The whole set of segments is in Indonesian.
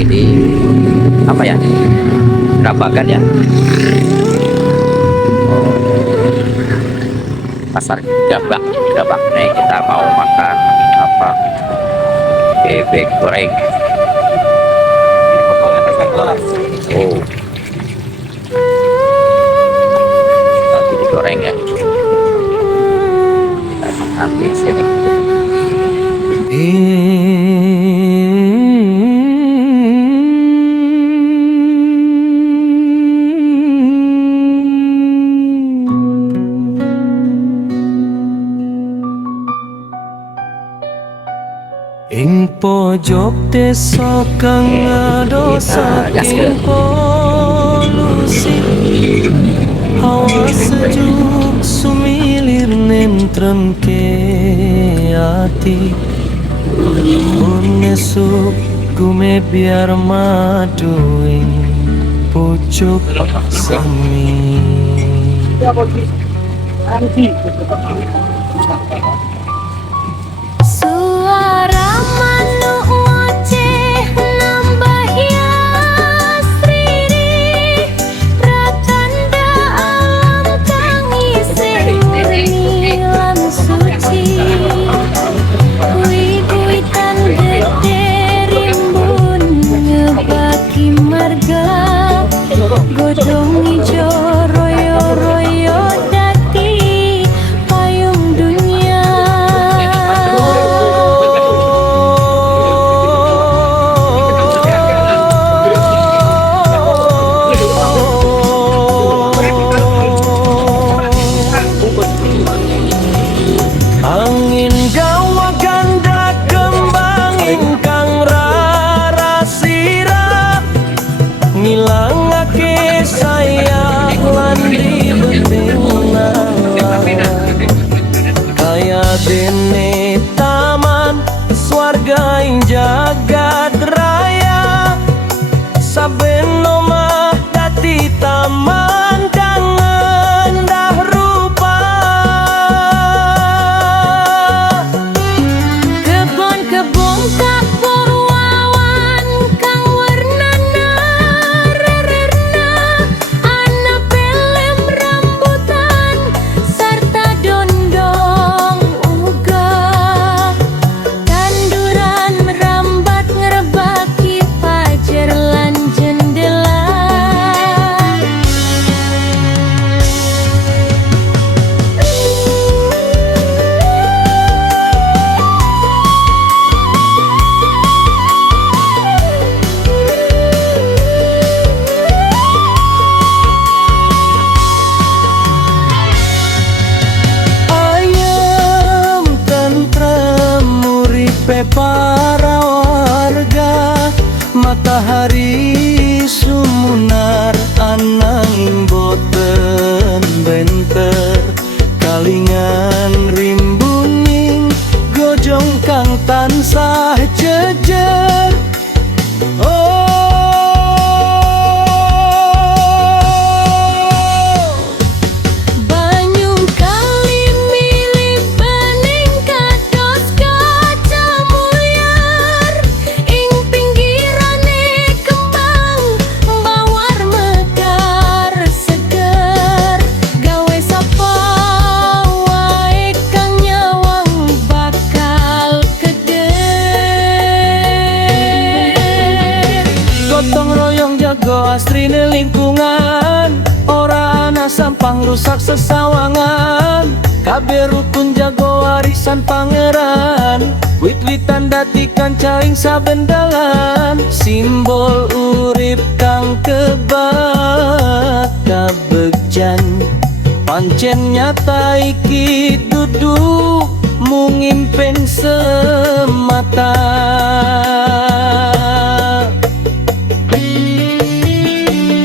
lagi di apa ya, Grabagan ya. Pasar Gabak, Gabak nih, kita mau makan apa, bebek goreng. Oh, lagi digoreng ya, kita ambil sini. Ing pojok desa kang ado saking polusi, hawa sejuk sumilir nentremke ati. Unesuk gume biar madu ing pucuk semi. Suara manuk ngoceh nambah yasriri, pratanda alam kang isih murni lan suci. Wiwitan gede rimbun ngebaki marga, godhong ijo royo-royo dadi payung dunia. Angin gawa ganda kembang ingkang rarasira, ngilangake sayang lan dibeting nalar. Kaya dene taman swarga ing jagad raya, saben omah dadi taman kang endah rupa. Kebon-kebon kapur wawan kang wernana rererna, ana pelem rambutan sarta dondong uga. Tanduran merambat ngerebaki pajar lan jendela. Ayam tentrem uripe para warga, matahari sumunar ananging boten benter. Kalingan rimbuning gojong kang tansah jejer. Banyu Kali milih bening kados kaca mulyar, ing pinggirane kembang bawar mekar seger. Gawe sapa wae kang nyawang bakal keder. gotong royong jago astrine lingkungan, ora ana sampang rusak sesawangan. Kabeh rukun jago warisan pangeran, wit-witan dadi kancaing saben dalan. Simbol urip kang kebak kabegjan, pancen nyata iki dudu mung impen semata.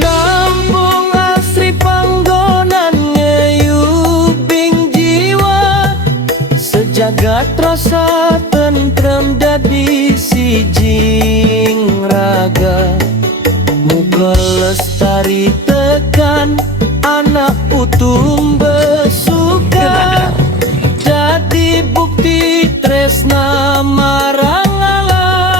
Kampung asri panggonan ngeyubing jiwa, sejagat rasa tentrem dadi sijing raga. Muga lestari tekan anak putung besuka, jadi bukti tresna marang alam.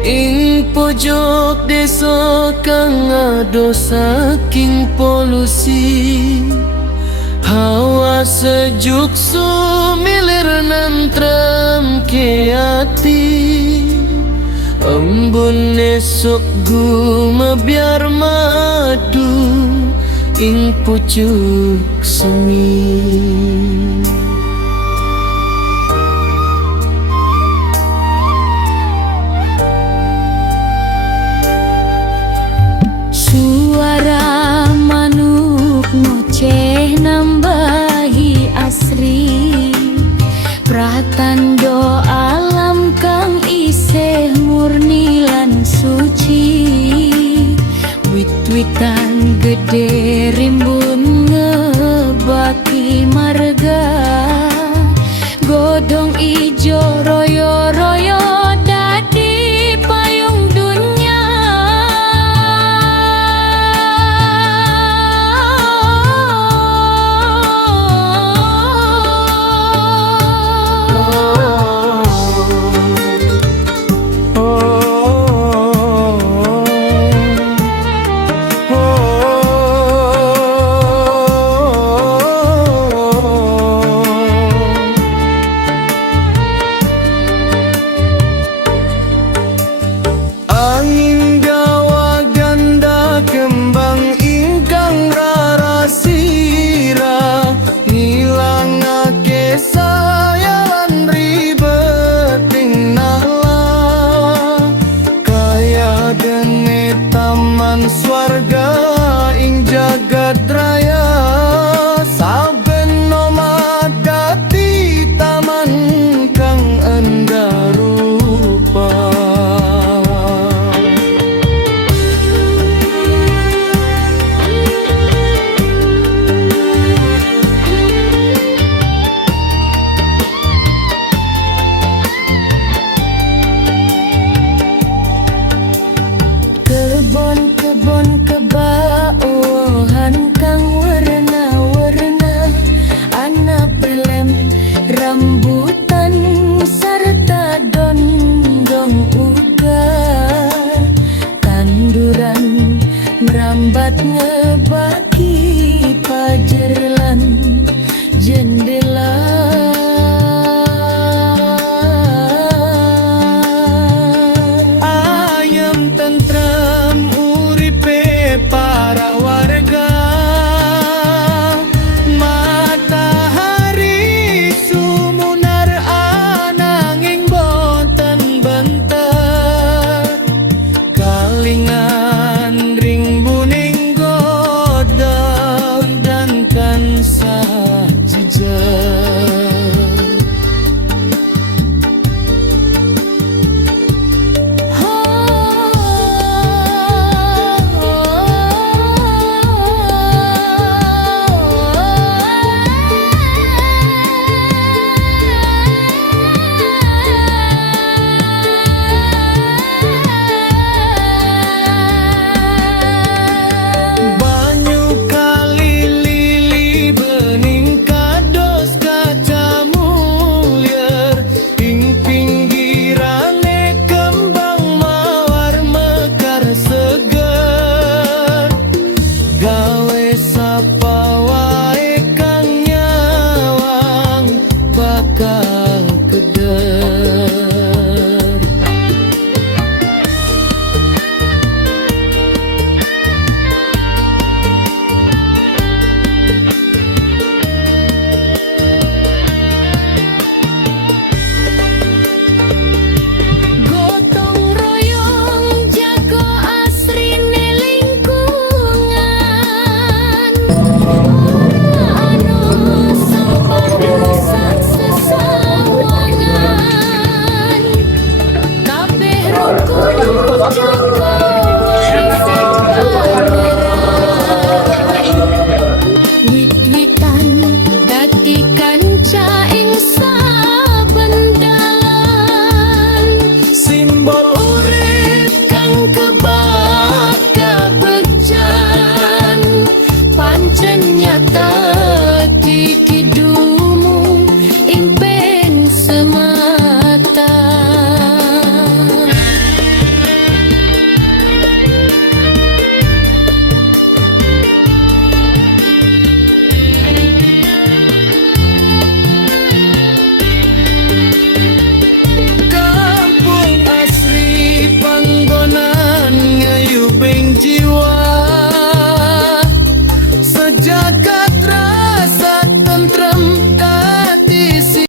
Ing pojok desa kang ado saking polusi, hawa sejuk sumilir nantrem ke ati. Embun esok guma biar madu ing pucuk semi. Suara manuk ngoceh nambahi asri, pratando alam kang isih murni lan suci. Wit-witan gede rimbun ngebaki marga, godong ijo royo-royo